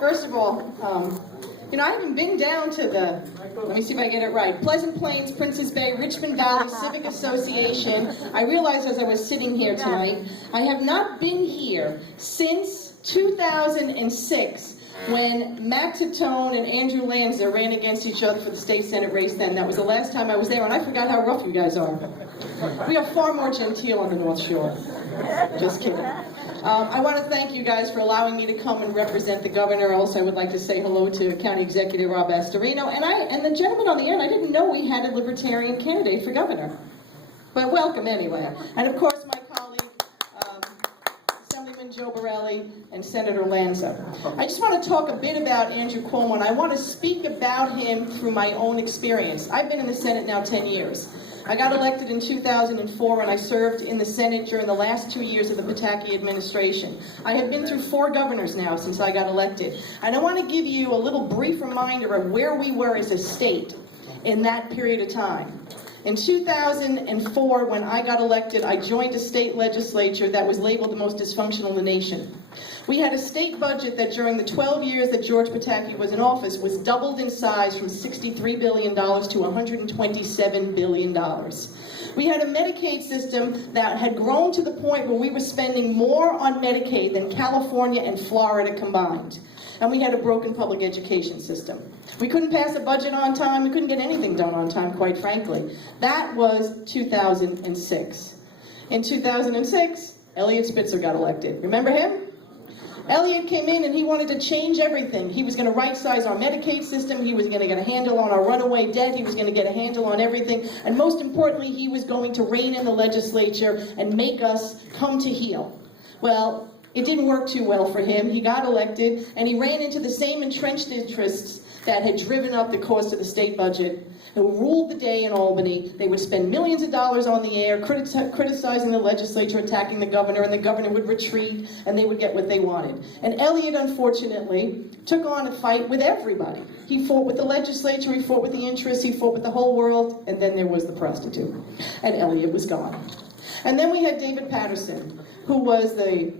First of all, you know, I haven't been down to the, let me see if I get it right, Pleasant Plains, Princess Bay, Richmond Valley Civic Association. I realized as I was sitting here tonight, I have not been here since 2006, when Matt Titone and Andrew Lanza ran against each other for the state senate race then. That was the last time I was there, and I forgot how rough you guys are. We are far more genteel on the North Shore. Just kidding. I want to thank you guys for allowing me to come and represent the governor. Also, I would like to say hello to County Executive Rob Astorino. And the gentleman on the end, I didn't know we had a Libertarian candidate for governor. But welcome anyway. And of course, my colleague, Assemblyman Joe Borelli and Senator Lanza. I just want to talk a bit about Andrew Cuomo, and I want to speak about him through my own experience. I've been in the Senate now 10 years. I got elected in 2004, and I served in the Senate during the last 2 years of the Pataki administration. I have been through 4 governors now since I got elected. And I want to give you a little brief reminder of where we were as a state in that period of time. In 2004, when I got elected, I joined a state legislature that was labeled the most dysfunctional in the nation. We had a state budget that during the 12 years that George Pataki was in office was doubled in size from $63 billion to $127 billion. We had a Medicaid system that had grown to the point where we were spending more on Medicaid than California and Florida combined. And we had a broken public education system. We couldn't pass a budget on time. We couldn't get anything done on time, quite frankly. That was 2006. In 2006, Eliot Spitzer got elected. Remember him? Eliot came in and he wanted to change everything. He was going to right-size our Medicaid system. He was going to get a handle on our runaway debt. He was going to get a handle on everything. And most importantly, he was going to rein in the legislature and make us come to heel. Well, it didn't work too well for him. He got elected, and he ran into the same entrenched interests that had driven up the cost of the state budget, who ruled the day in Albany. They would spend millions of dollars on the air, criticizing the legislature, attacking the governor, and the governor would retreat, and they would get what they wanted. And Eliot, unfortunately, took on a fight with everybody. He fought with the legislature, he fought with the interests, he fought with the whole world, and then there was the prostitute. And Eliot was gone. And then we had David Paterson, who was the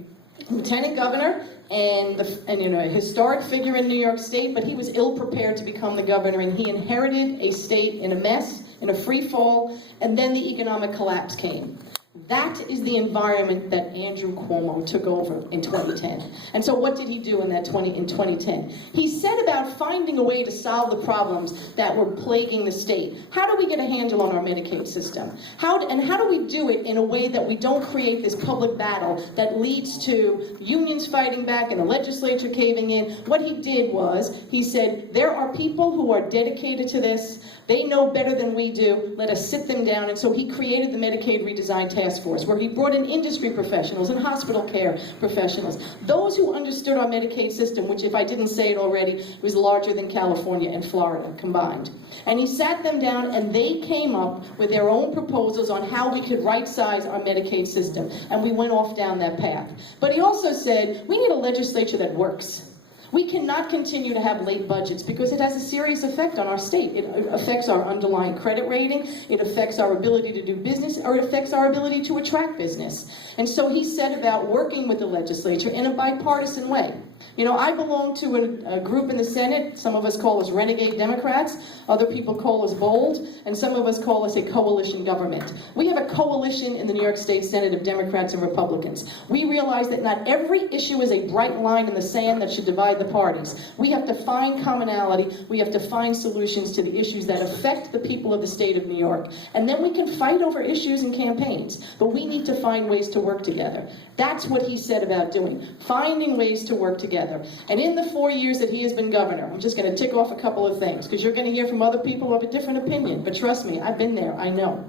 lieutenant governor and you know, a historic figure in New York State, but he was ill-prepared to become the governor, and he inherited a state in a mess, in a free fall, and then the economic collapse came. That is the environment that Andrew Cuomo took over in 2010. And so what did he do in 2010? He set about finding a way to solve the problems that were plaguing the state. How do we get a handle on our Medicaid system? How do we do it in a way that we don't create this public battle that leads to unions fighting back and the legislature caving in? What he did was, he said, there are people who are dedicated to this. They know better than we do. Let us sit them down. And so he created the Medicaid Redesign Task Force, where he brought in industry professionals and hospital care professionals, those who understood our Medicaid system, which, if I didn't say it already, was larger than California and Florida combined. And he sat them down, and they came up with their own proposals on how we could right-size our Medicaid system. And we went off down that path. But he also said, we need a legislature that works. We cannot continue to have late budgets because it has a serious effect on our state. It affects our underlying credit rating, it affects our ability to do business, or it affects our ability to attract business. And so he set about working with the legislature in a bipartisan way. You know, I belong to a group in the Senate. Some of us call us renegade Democrats, other people call us bold, and some of us call us a coalition government. We have a coalition in the New York State Senate of Democrats and Republicans. We realize that not every issue is a bright line in the sand that should divide the parties. We have to find commonality, we have to find solutions to the issues that affect the people of the state of New York. And then we can fight over issues and campaigns, but we need to find ways to work together. That's what he said about doing, finding ways to work together. And in the 4 years that he has been governor, I'm just going to tick off a couple of things, because you're going to hear from other people who have a different opinion, but trust me, I've been there, I know.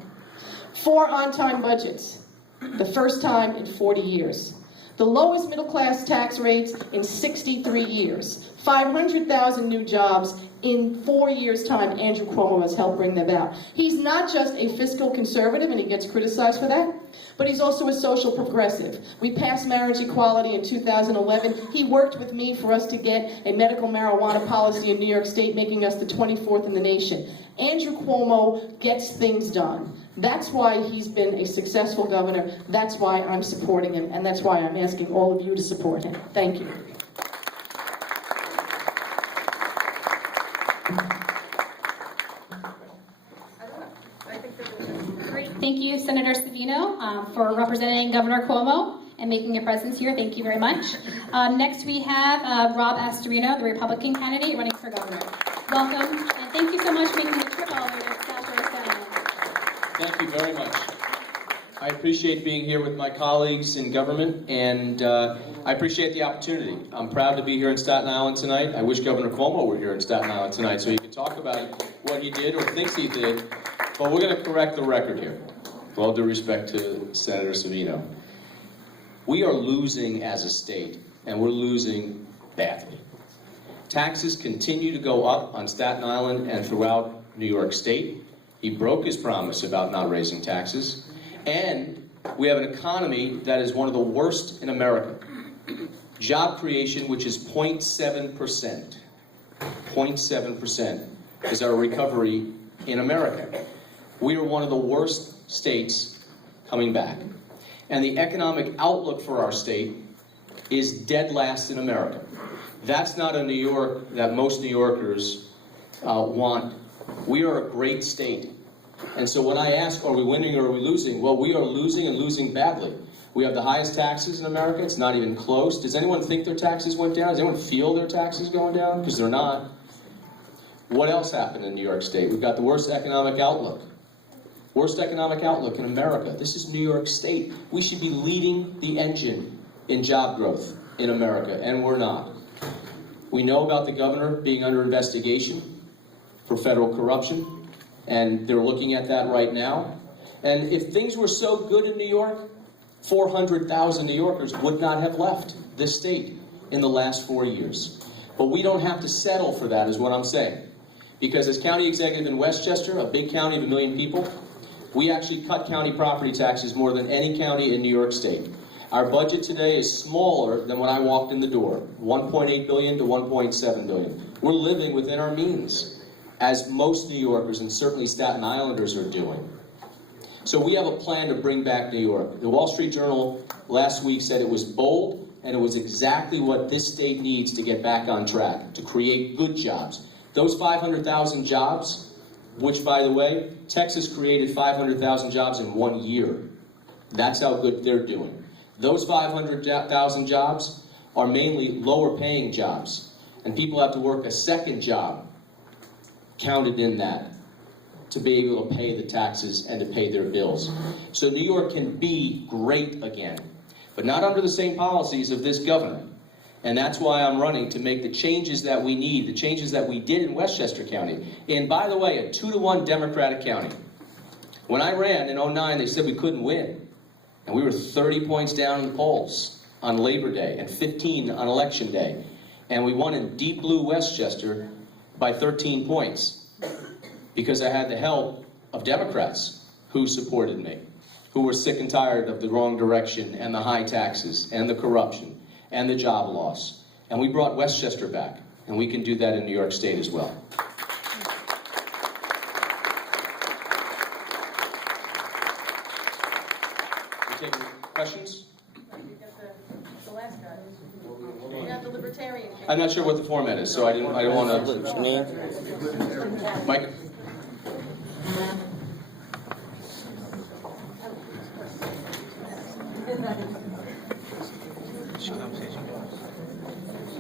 4 on-time budgets, the first time in 40 years. The lowest middle-class tax rates in 63 years. 500,000 new jobs in 4 years' time. Andrew Cuomo has helped bring them about. He's not just a fiscal conservative, and he gets criticized for that, but he's also a social progressive. We passed marriage equality in 2011. He worked with me for us to get a medical marijuana policy in New York State, making us the 24th in the nation. Andrew Cuomo gets things done. That's why he's been a successful governor. That's why I'm supporting him, and that's why I'm asking all of you to support him. Thank you. you, Senator Savino, for representing Governor Cuomo and making your presence here. Thank you very much. Next we have Rob Astorino, the Republican candidate running for governor. Welcome, and thank you so much for making the trip all the way to Southwest Staten Island. Thank you very much. I appreciate being here with my colleagues in government, and I appreciate the opportunity. I'm proud to be here in Staten Island tonight. I wish Governor Cuomo were here in Staten Island tonight so he could talk about what he did or thinks he did, but we're going to correct the record here. With all due respect to Senator Savino. We are losing as a state, and we're losing badly. Taxes continue to go up on Staten Island and throughout New York State. He broke his promise about not raising taxes. And we have an economy that is one of the worst in America. Job creation, which is 0.7%. 0.7% is our recovery in America. We are one of the worst states coming back. And the economic outlook for our state is dead last in America. That's not a New York that most New Yorkers want. We are a great state. And so when I ask, are we winning or are we losing? Well, we are losing and losing badly. We have the highest taxes in America. It's not even close. Does anyone think their taxes went down? Does anyone feel their taxes going down? Because they're not. What else happened in New York State? We've got the worst economic outlook. Worst economic outlook in America. This is New York State. We should be leading the engine in job growth in America, and we're not. We know about the governor being under investigation for federal corruption, and they're looking at that right now. And if things were so good in New York, 400,000 New Yorkers would not have left this state in the last 4 years. But we don't have to settle for that, is what I'm saying. Because as county executive in Westchester, a big county of 1 million people, we actually cut county property taxes more than any county in New York State. Our budget today is smaller than when I walked in the door, $1.8 billion to $1.7 billion. We're living within our means, as most New Yorkers and certainly Staten Islanders are doing. So we have a plan to bring back New York. The Wall Street Journal last week said it was bold, and it was exactly what this state needs to get back on track, to create good jobs. Those 500,000 jobs, which, by the way, Texas created 500,000 jobs in 1 year. That's how good they're doing. Those 500,000 jobs are mainly lower-paying jobs, and people have to work a second job counted in that to be able to pay the taxes and to pay their bills. So New York can be great again, but not under the same policies of this governor. And that's why I'm running, to make the changes that we need, the changes that we did in Westchester County. And by the way, a 2-to-1 Democratic county. When I ran in 2009, they said we couldn't win. And we were 30 points down in the polls on Labor Day and 15 on Election Day. And we won in deep blue Westchester by 13 points because I had the help of Democrats who supported me, who were sick and tired of the wrong direction and the high taxes and the corruption and the job loss. And we brought Westchester back, and we can do that in New York State as well. You taking questions? The last guy. We got the Libertarian. I'm not sure what the format is, so I don't want to. Mike.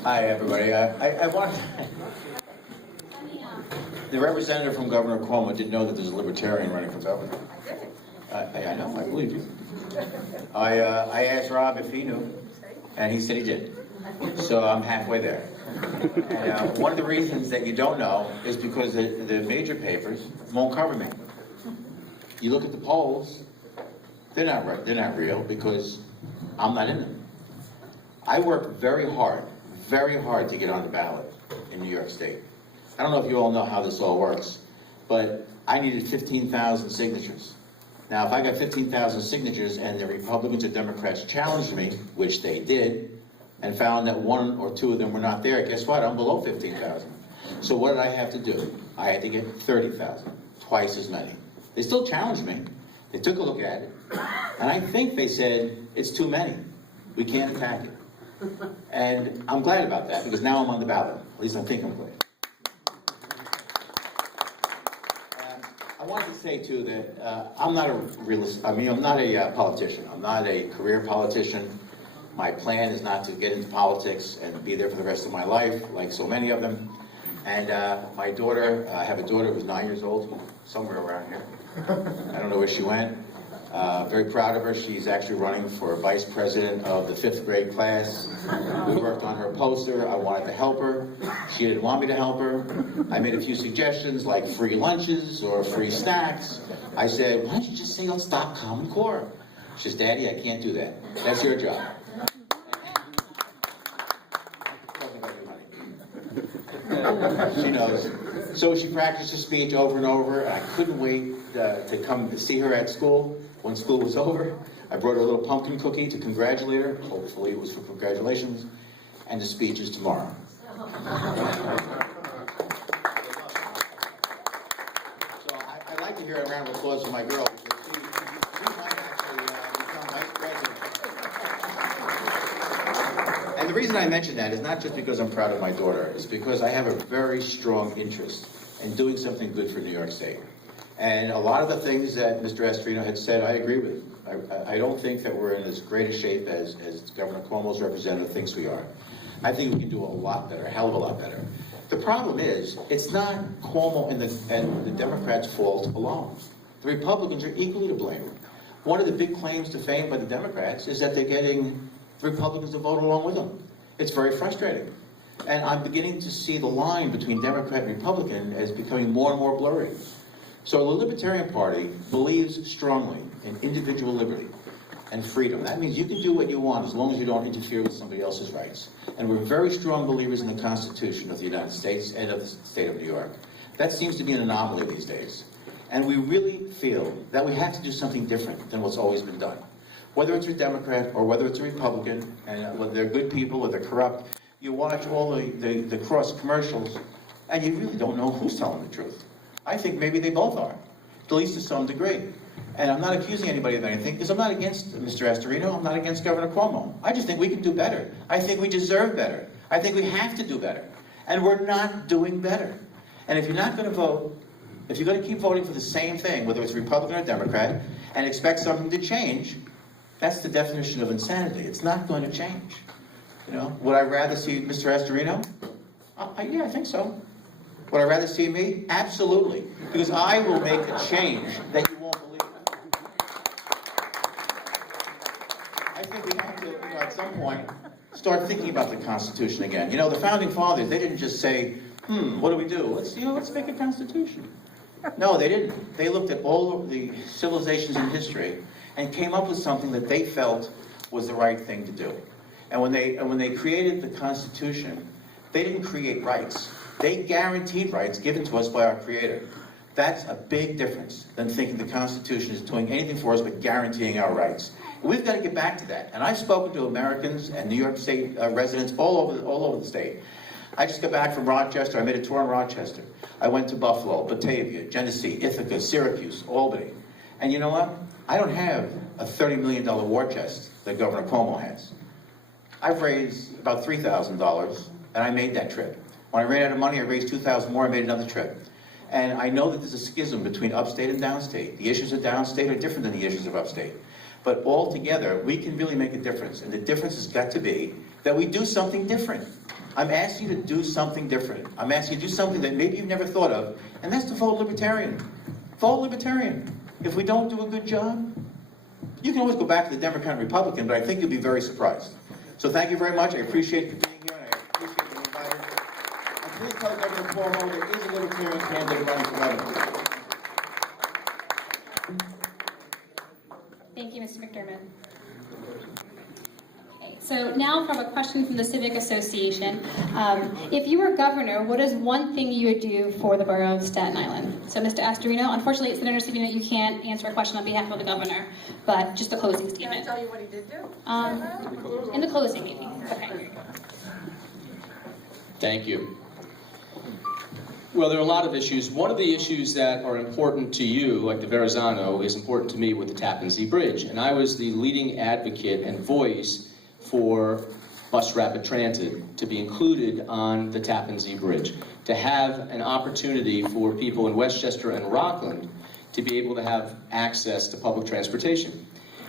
Hi, everybody. I want the representative from Governor Cuomo didn't know that there's a Libertarian running for governor. I know, I believe you. I asked Rob if he knew, and he said he did. So I'm halfway there. And one of the reasons that you don't know is because the major papers won't cover me. You look at the polls, they're not right. They're not real because I'm not in them. I worked very hard to get on the ballot in New York State. I don't know if you all know how this all works, but I needed 15,000 signatures. Now, if I got 15,000 signatures and the Republicans or Democrats challenged me, which they did, and found that 1 or 2 of them were not there, guess what? I'm below 15,000. So what did I have to do? I had to get 30,000, twice as many. They still challenged me. They took a look at it, and I think they said, it's too many. We can't attack it. And I'm glad about that, because now I'm on the ballot. At least I think I'm glad. I wanted to say too that I'm not a realist. I mean, I'm not a politician. I'm not a career politician. My plan is not to get into politics and be there for the rest of my life, like so many of them. And my daughter, I have a daughter who's 9 years old, somewhere around here. I don't know where she went. Very proud of her. She's actually running for vice president of the 5th grade class. We worked on her poster. I wanted to help her. She didn't want me to help her. I made a few suggestions like free lunches or free snacks. I said, why don't you just say, let's stop Common Core? She says, Daddy, I can't do that. That's your job. She knows. So she practiced her speech over and over, and I couldn't wait to come to see her at school. When school was over, I brought her a little pumpkin cookie to congratulate her. Hopefully it was for congratulations. And the speech is tomorrow. So I'd like to hear a round of applause for my girl, because she might actually become vice president. And the reason I mention that is not just because I'm proud of my daughter, it's because I have a very strong interest in doing something good for New York State. And a lot of the things that Mr. Astorino had said, I agree with. I don't think that we're in as great a shape as Governor Cuomo's representative thinks we are. I think we can do a lot better, a hell of a lot better. The problem is, it's not Cuomo and the Democrats' fault alone. The Republicans are equally to blame. One of the big claims to fame by the Democrats is that they're getting the Republicans to vote along with them. It's very frustrating. And I'm beginning to see the line between Democrat and Republican as becoming more and more blurry. So the Libertarian Party believes strongly in individual liberty and freedom. That means you can do what you want as long as you don't interfere with somebody else's rights. And we're very strong believers in the Constitution of the United States and of the state of New York. That seems to be an anomaly these days. And we really feel that we have to do something different than what's always been done. Whether it's a Democrat or whether it's a Republican, and whether they're good people or they're corrupt, you watch all the cross commercials, and you really don't know who's telling the truth. I think maybe they both are, at least to some degree. And I'm not accusing anybody of anything, because I'm not against Mr. Astorino, I'm not against Governor Cuomo. I just think we can do better. I think we deserve better. I think we have to do better. And we're not doing better. And if you're not going to vote, if you're going to keep voting for the same thing, whether it's Republican or Democrat, and expect something to change, that's the definition of insanity. It's not going to change. You know, would I rather see Mr. Astorino? Yeah, I think so. Would I rather see me? Absolutely. Because I will make a change that you won't believe. I think we have to, at some point, start thinking about the Constitution again. You know, the Founding Fathers, they didn't just say, what do we do? Let's make a Constitution. No, they didn't. They looked at all of the civilizations in history and came up with something that they felt was the right thing to do. And when they created the Constitution, they didn't create rights. They guaranteed rights given to us by our Creator. That's a big difference than thinking the Constitution is doing anything for us but guaranteeing our rights. We've got to get back to that. And I've spoken to Americans and New York State residents all over the state. I just got back from Rochester. I made a tour in Rochester. I went to Buffalo, Batavia, Genesee, Ithaca, Syracuse, Albany. And you know what? I don't have a $30 million war chest that Governor Cuomo has. I've raised about $3,000, and I made that trip. When I ran out of money, I raised $2,000 more, I made another trip. And I know that there's a schism between upstate and downstate. The issues of downstate are different than the issues of upstate. But all together, we can really make a difference. And the difference has got to be that we do something different. I'm asking you to do something different. I'm asking you to do something that maybe you've never thought of, and that's to vote Libertarian. Vote Libertarian. If we don't do a good job, you can always go back to the Democrat and Republican, but I think you'll be very surprised. So thank you very much. I appreciate you being here, and I appreciate you inviting me. And please tell Governor Cuomo there is a Libertarian candidate running for governor. Thank you, Mr. McDermott. Okay, so now from a question from the Civic Association. If you were governor, what is one thing you would do for the borough of Staten Island? So, Mr. Astorino, unfortunately, Senator Savino, you can't answer a question on behalf of the governor, but just a closing statement. Can I tell you what he did do? In the closing, maybe. Okay. Thank you. Well, there are a lot of issues. One of the issues that are important to you, like the Verrazano, is important to me with the Tappan Zee Bridge. And I was the leading advocate and voice for bus rapid transit to be included on the Tappan Zee Bridge, to have an opportunity for people in Westchester and Rockland to be able to have access to public transportation.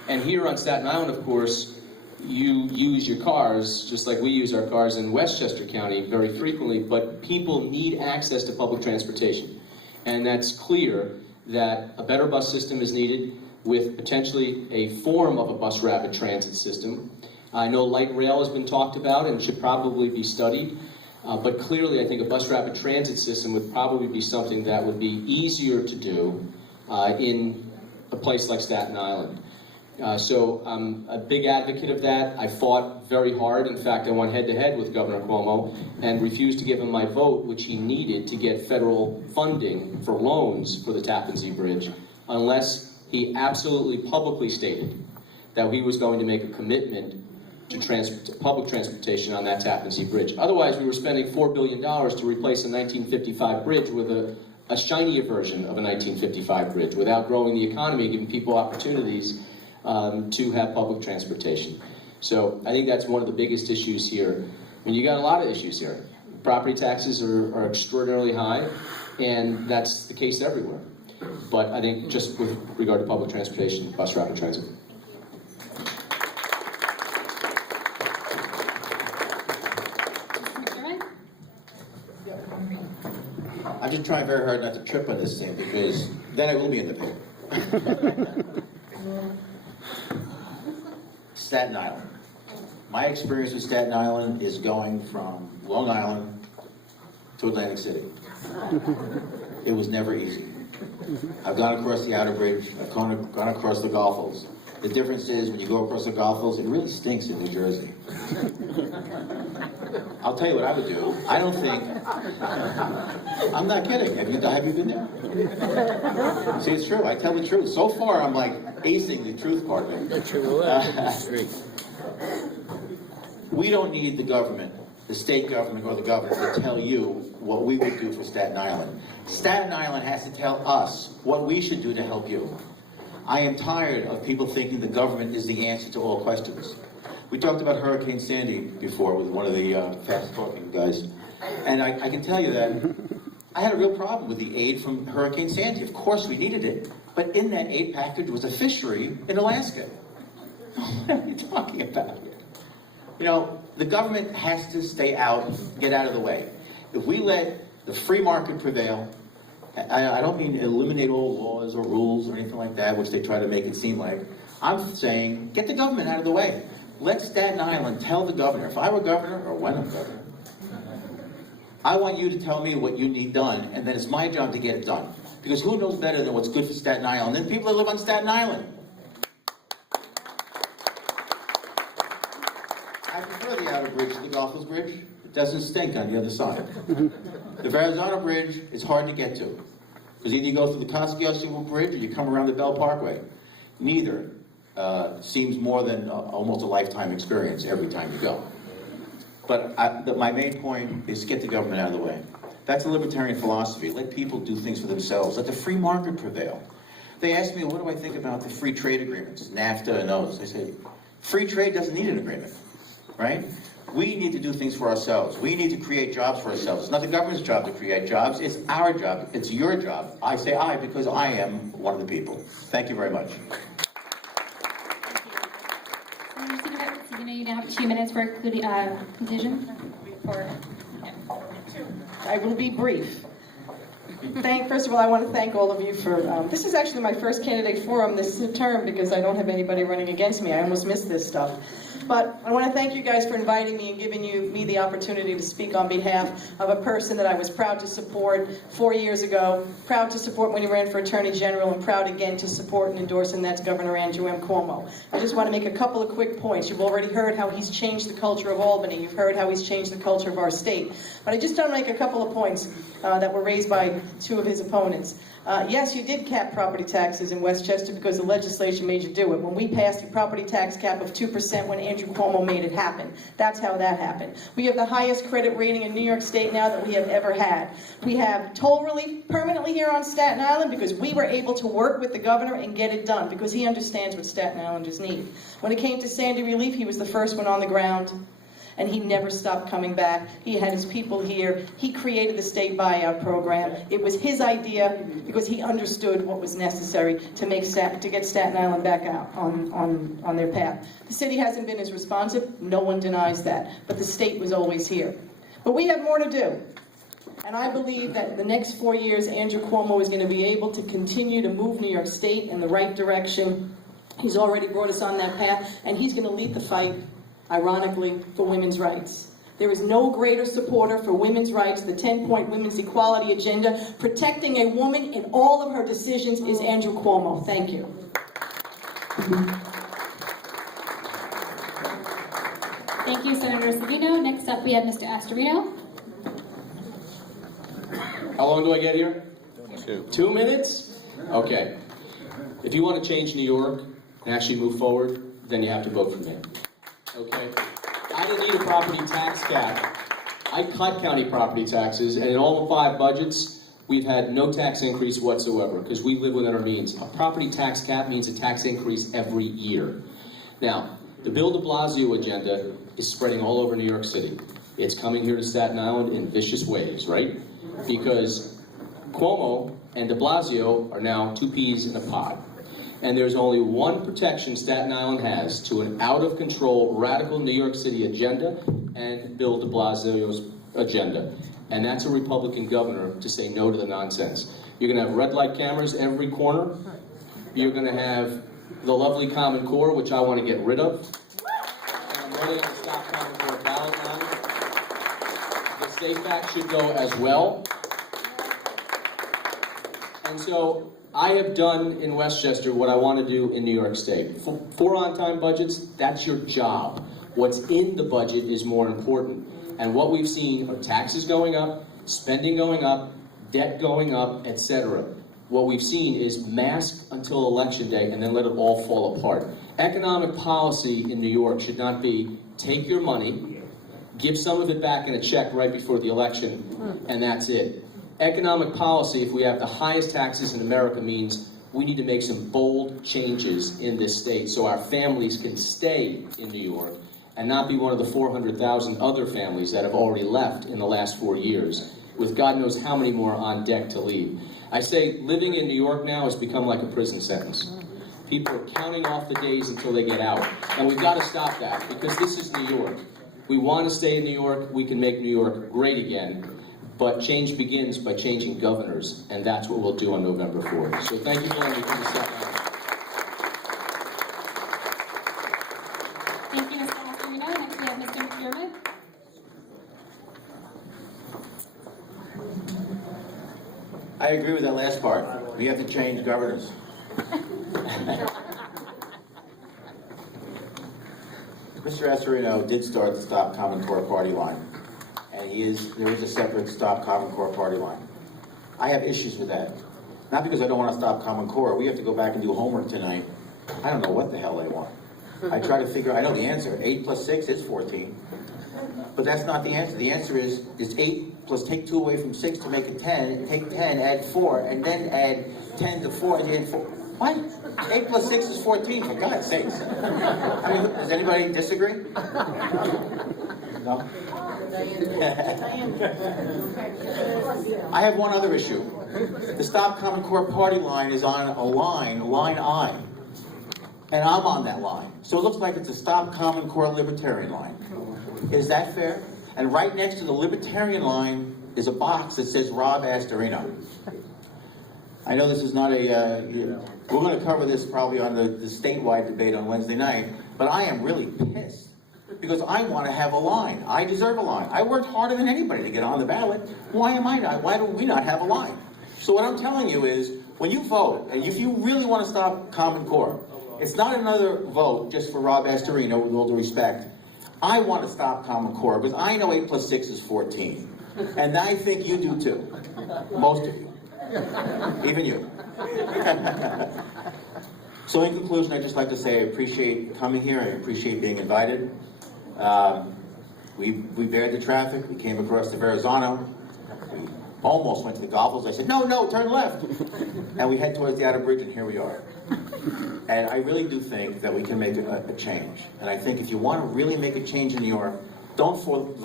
And here on Staten Island, of course, you use your cars, just like we use our cars in Westchester County very frequently, but people need access to public transportation. And that's clear that a better bus system is needed with potentially a form of a bus rapid transit system. I know light rail has been talked about and should probably be studied, but clearly I think a bus rapid transit system would probably be something that would be easier to do in a place like Staten Island. So I'm a big advocate of that. I fought very hard. In fact, I went head-to-head with Governor Cuomo and refused to give him my vote, which he needed to get federal funding for loans for the Tappan Zee Bridge, unless he absolutely publicly stated that he was going to make a commitment to public transportation on that Tappan Zee Bridge. Otherwise, we were spending $4 billion to replace a 1955 bridge with a shinier version of a 1955 bridge without growing the economy, giving people opportunities to have public transportation. So I think that's one of the biggest issues here. I mean, you got a lot of issues here. Property taxes are extraordinarily high, and that's the case everywhere. But I think just with regard to public transportation, bus rapid transit. I'm just trying very hard not to trip on this thing because then I will be in the paper. Staten Island. My experience with Staten Island is going from Long Island to Atlantic City. It was never easy. I've gone across the Outer Bridge. I've gone across the Goethals. The difference is when you go across the Goethals, it really stinks in New Jersey. I'll tell you what I would do. I don't think... I'm not kidding. Have you been there? See, it's true. I tell the truth. So far, I'm like acing the truth part of it. We don't need the government, the state government or the governor, to tell you what we would do for Staten Island. Staten Island has to tell us what we should do to help you. I am tired of people thinking the government is the answer to all questions. We talked about Hurricane Sandy before with one of the fast-talking guys. And I can tell you that I had a real problem with the aid from Hurricane Sandy. Of course we needed it. But in that aid package was a fishery in Alaska. What are you talking about? You know, the government has to stay out, get out of the way. If we let the free market prevail, I don't mean eliminate all laws or rules or anything like that, which they try to make it seem like. I'm saying, get the government out of the way. Let Staten Island tell the governor, if I were governor, or when I'm governor, I want you to tell me what you need done, and then it's my job to get it done. Because who knows better than what's good for Staten Island than people that live on Staten Island? I prefer the Outer Bridge to the Goethals Bridge. It doesn't stink on the other side. The Verrazano Bridge is hard to get to. Because either you go through the Kosciuszko Bridge or you come around the Bell Parkway. Neither seems more than almost a lifetime experience every time you go. But my main point is get the government out of the way. That's a libertarian philosophy. Let people do things for themselves. Let the free market prevail. They ask me, what do I think about the free trade agreements, NAFTA and those? I say, free trade doesn't need an agreement, right? We need to do things for ourselves. We need to create jobs for ourselves. It's not the government's job to create jobs. It's our job. It's your job. I say I because I am one of the people. Thank you very much. You now have 2 minutes for conclusion. I will be brief. First of all, I want to thank all of you for, this is actually my first candidate forum this term because I don't have anybody running against me. I almost missed this stuff. But I want to thank you guys for inviting me and giving me the opportunity to speak on behalf of a person that I was proud to support 4 years ago, proud to support when he ran for Attorney General, and proud again to support and endorse, and that's Governor Andrew M. Cuomo. I just want to make a couple of quick points. You've already heard how he's changed the culture of Albany. You've heard how he's changed the culture of our state. But I just want to make a couple of points that were raised by two of his opponents. Yes, you did cap property taxes in Westchester because the legislature made you do it. When we passed a property tax cap of 2% when Andrew Cuomo made it happen. That's how that happened. We have the highest credit rating in New York State now that we have ever had. We have toll relief permanently here on Staten Island because we were able to work with the governor and get it done because he understands what Staten Islanders need. When it came to Sandy relief, he was the first one on the ground. and he never stopped coming back. He had his people here. He created the state buyout program. It was his idea because he understood what was necessary to get Staten Island back out on their path. The city hasn't been as responsive. No one denies that. But the state was always here. But we have more to do. And I believe that in the next 4 years, Andrew Cuomo is going to be able to continue to move New York State in the right direction. He's already brought us on that path, and he's going to lead the fight, ironically, for women's rights. There is no greater supporter for women's rights, the 10-point women's equality agenda. Protecting a woman in all of her decisions is Andrew Cuomo. Thank you. Thank you, Senator Savino. Next up, we have Mr. Astorino. How long do I get here? 2 minutes? Okay. If you want to change New York and actually move forward, then you have to vote for me. Okay? I don't need a property tax cap. I cut county property taxes, and in all 5 budgets, we've had no tax increase whatsoever because we live within our means. A property tax cap means a tax increase every year. Now, the Bill de Blasio agenda is spreading all over New York City. It's coming here to Staten Island in vicious ways, right? Because Cuomo and de Blasio are now 2 peas in a pod. And there's only one protection Staten Island has to an out-of-control, radical New York City agenda and Bill de Blasio's agenda. And that's a Republican governor to say no to the nonsense. You're going to have red light cameras every corner. You're going to have the lovely Common Core, which I want to get rid of. And I'm running to stop Common Core ballot now. The state fact should go as well. And so I have done in Westchester what I want to do in New York State. 4 on-time budgets, that's your job. What's in the budget is more important. And what we've seen are taxes going up, spending going up, debt going up, etc. What we've seen is mask until Election Day and then let it all fall apart. Economic policy in New York should not be take your money, give some of it back in a check right before the election, and that's it. Economic policy, if we have the highest taxes in America, means we need to make some bold changes in this state so our families can stay in New York and not be one of the 400,000 other families that have already left in the last 4 years, with God knows how many more on deck to leave. I say living in New York now has become like a prison sentence. People are counting off the days until they get out. And we've got to stop that because this is New York. We want to stay in New York. We can make New York great again. But change begins by changing governors, and that's what we'll do on November 4th. So thank you for letting me come to Staten Island. Thank you, Mr. Astorino. Next, we have Mr. McDermott. I agree with that last part. We have to change governors. Mr. Astorino did start the Stop Common Core party line. And there is a separate Stop Common Core party line. I have issues with that. Not because I don't want to stop Common Core. We have to go back and do homework tonight. I don't know what the hell they want. I try to figure, I know the answer. 8 plus 6 is 14. But that's not the answer. The answer is 8 plus take 2 away from 6 to make it 10. Take 10, add 4, and then add 10 to 4, and add 4. What? 8 plus 6 is 14, for God's sakes. I mean, does anybody disagree? No? I have one other issue. The Stop Common Core party line is on a line I. And I'm on that line. So it looks like it's a Stop Common Core Libertarian line. Is that fair? And right next to the Libertarian line is a box that says Rob Astorino. I know this is not a, we're going to cover this probably on the statewide debate on Wednesday night, but I am really pissed because I want to have a line. I deserve a line. I worked harder than anybody to get on the ballot. Why am I not? Why do we not have a line? So what I'm telling you is, when you vote, and if you really want to stop Common Core, it's not another vote just for Rob Astorino, with all due respect. I want to stop Common Core because I know 8 plus 6 is 14. And I think you do too. Most of you. Even you. So in conclusion, I'd just like to say I appreciate coming here. I appreciate being invited. We bared the traffic. We came across the Verrazano. We almost went to the Goffles. I said, no, turn left. And we head towards the outer bridge, and here we are. And I really do think that we can make a change. And I think if you want to really make a change in New York, don't vote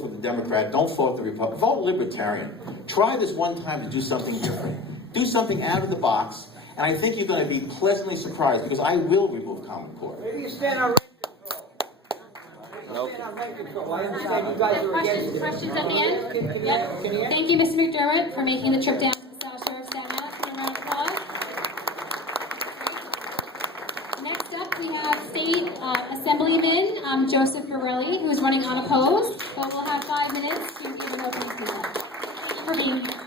for the Democrat, don't vote the Republican, vote Libertarian. Try this one time to do something different. Do something out of the box, and I think you're going to be pleasantly surprised, because I will remove Common Core. Maybe you stand on rent control. Maybe you stand on rent control. I understand you guys are against it. Questions at the end? Can you Yep. answer? Thank you, Mr. McDermott, for making the trip down to the South Shore of Staten Island. Give him a round of applause. Next up, we have State Assemblyman Joseph Borelli, who is running unopposed, but we'll have 5 minutes to give an opening statement. Thank you for being here.